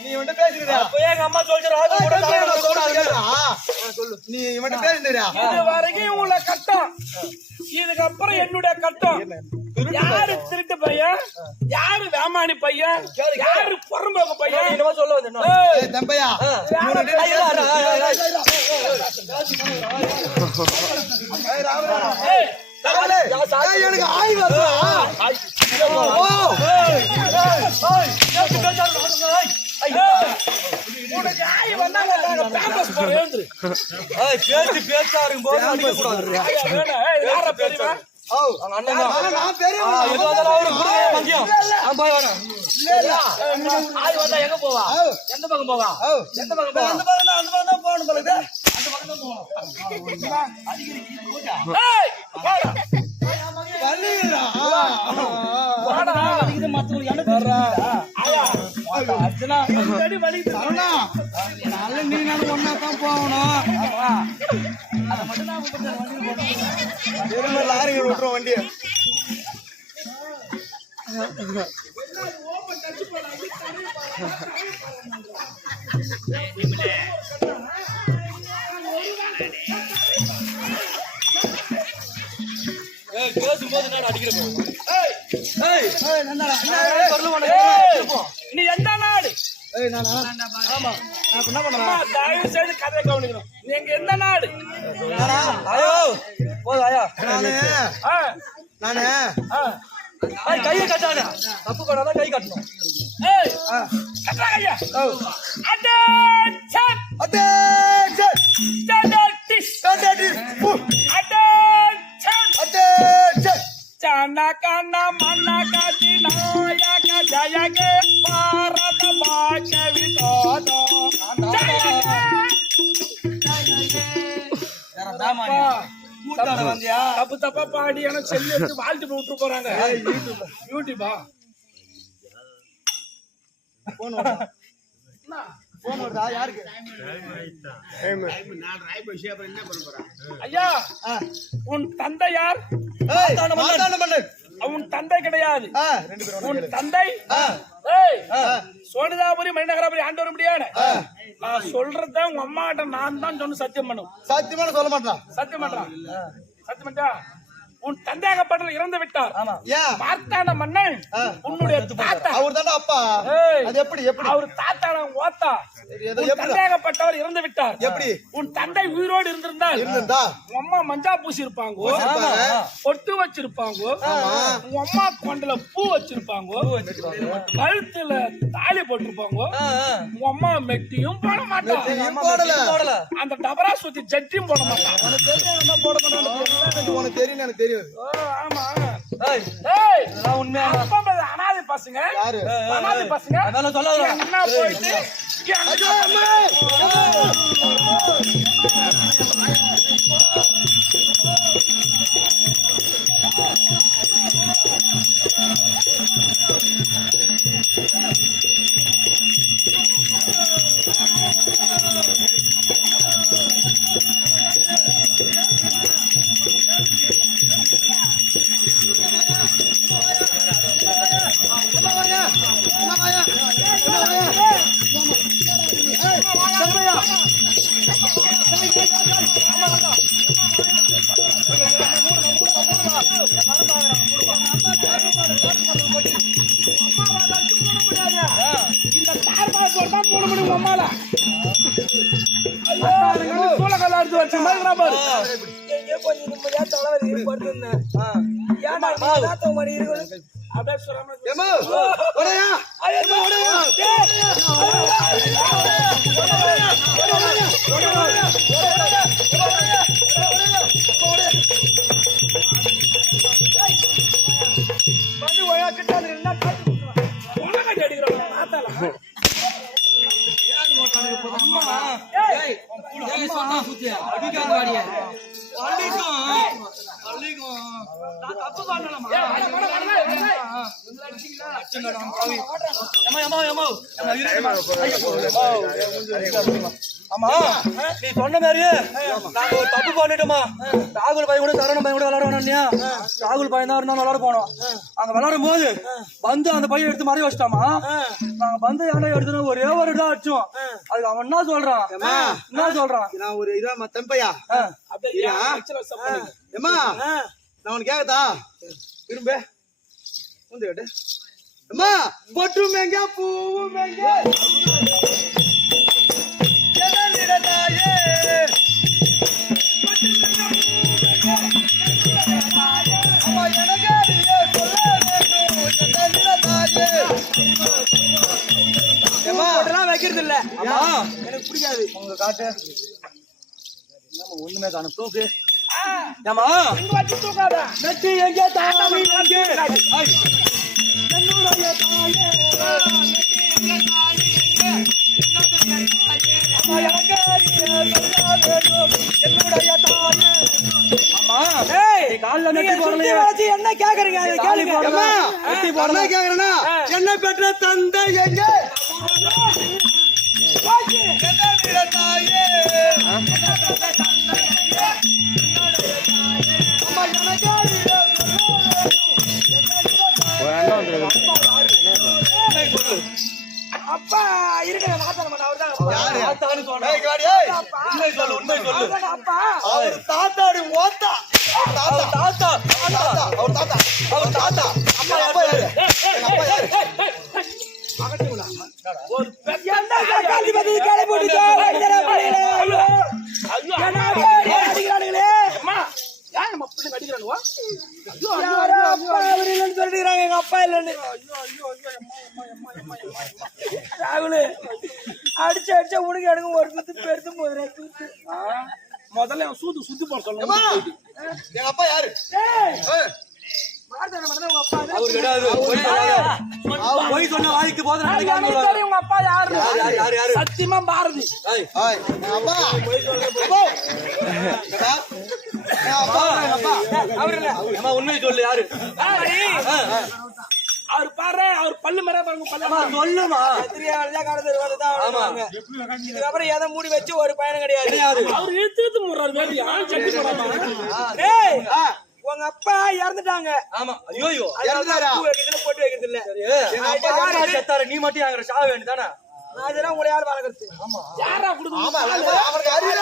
நீ இவன்ட்ட பேசுறியா? எங்க அம்மா சொல்றா நீ இவன்ட்ட பேசுறியா? இது வரைக்கும் உள்ள கட்டம், இதுக்கப்புறம் என்னுடைய கட்டம். யாரு திருட்டு பையன், யாரு வேமானி பையன், யாரு புறம்போக்கு பையன் என்னவோ சொல்ல வந்து தம்பையா எனக்கு ஆய் உனக்கு ஆய் வந்தாங்க பேம்பஸ் போற எழுந்துரு. பேச்சு பேச்சா இருக்கும்போது அடிக்க கூடாது. யார பெரியவா? நான் பெரியவா. ஆய் வந்தா எங்க போவா? எந்த பக்கம் போவா? எந்த பக்கம் போவா? அந்த பக்கம் தான் போகணும் போல இருக்கு. அந்த பக்கம் தான் போகணும். நீ நானும் ஒன்னாதான் போகணும். லாரிகள் விட்டுரும் வண்டியை. பேசும்போது நான் அடிக்கிறேன். நீ எந்த நாடு? தயவு செய்து கதை கவனிக்கணும். நீங்க எந்த நாடு? நானு கையை கட்டான தப்பு பண்ணாதான் கை கட்டணும். கட்டா கையா? Janakana manakati nayaka jayake bharata bhagya vitodo தப்பு தப்பா பாடி எனக்கு செல்லு எடுத்து வாழ்த்து விட்டு போறாங்க. யூடியூபா ஐயா, உன் தந்தை யார்? உன் தந்தை கிடையாது. உன் தந்தை சோனிதாபுரி மணிநகராபுரி ஆண்டு வர முடியாது. நான் சொல்றத உங்க அம்மா கிட்ட நான் தான் சொன்ன சத்தியம் பண்ணும். சத்தியமான சொல்ல மாட்டான். சத்தியம் பண்றான். சத்தியம் பண்ணா உன் தந்தையாகப்பட்டவர் இறந்து விட்டார். பார்த்தான மன்னன் உன்னுடைய தாத்தா. அவர் தானே அப்பா. அது எப்படி எப்படி அவர் தாத்தான ஓத்தா. தந்தையாகப்பட்டவர் இறந்து விட்டார். எப்படி? உன் தந்தை உயிரோடு இருந்திருந்தால் உன் அம்மா மஞ்சா பூசி இருப்பாங்க, பொட்டு வச்சிருப்பாங்க, உன் அம்மா கொண்டல பூ வச்சிருப்பாங்க, கழுத்துல தாலி போட்டிருப்பாங்க, உன் அம்மா மெட்டியும் போட மாட்டாங்க, அந்த டபரா சுத்தி ஜட்டியும் போட மாட்டாங்க. உனக்கு தெரியும் எனக்கு தெரியும். ஆமா அனாதை பசங்க, அனாதை பசங்க என்ன போயிட்டு நான் தப்பு பண்ணலமா ஆமா நீ சொன்ன மாதிரியே நாங்க ஒரு தப்பு பண்ணிட்டோமா. ராகுல் பையன் கூட சரண பையன் கூட விளையாட வேணாம். ராகுல் பையன் தான் இருந்தாலும் விளையாட போனோம். அங்க விளையாடும் போது பந்து அந்த பையன் எடுத்து மறைய வச்சிட்டாமா. நாங்க பந்து யாரா எடுத்துனா ஒரே ஒரு இடம் அடிச்சோம். அதுக்கு அவன் என்ன சொல்றான் நான் ஒரு இதா தம்பையா ஏமா நான் உனக்கு கேக்கதா திரும்ப வந்து கேட்டு அம்மா பொட்டும் எங்க பூவும் எங்க வைக்கிறது இல்ல எனக்கு பிடிக்காது. உங்க காட்டு ஒண்ணுமே காணும் தூக்கு. ஏமா தூக்காத நெட்டி எங்க தாவி எங்க என்னுடைய தாயே என்ன கேக்குறீங்க என்ன பெற்ற தந்தை எங்க அப்பா இருக்கிற அப்பா அவர் தாத்தாடி ஓத்தா தாத்தா அவர் தாத்தா அவர் தாத்தா அப்பா யாரு அப்பா யாரு ஒரு எங்க அப்பா இல்லன்னு ராகுலு அடிச்சு அடிச்சா உனக்கு எனக்கு ஒரு குத்து பெருத்து போதுற தூத்து முதல்ல சுத்தி போட சொல்லணும். எங்க அப்பா யாரு போய் சொன்ன வாய்க்கு போதும். உங்க அப்பா யாரு சத்தியமா பாரதி உண்மை சொல்லு யாரு அவர் பாரு அவர் பல்லு மர பாருங்க பல்லு சொல்லுமா இதுக்கப்புறம் எதை மூடி வச்சு ஒரு பயணம் கிடையாது. அவர் இழுத்து முறாரு வேலையா சட்டி உங்க அப்பா இறந்துட்டாங்க. ஆமா ஐயோ போட்டு வைக்கிறது இல்ல. செத்தாரு நீ மட்டும் அங்க சாக வேண்டியதானே. அதெல்லாம் உங்களை யார் வளர்க்கறது? யாரா கொடுக்கணும் அவருக்கு அறிவு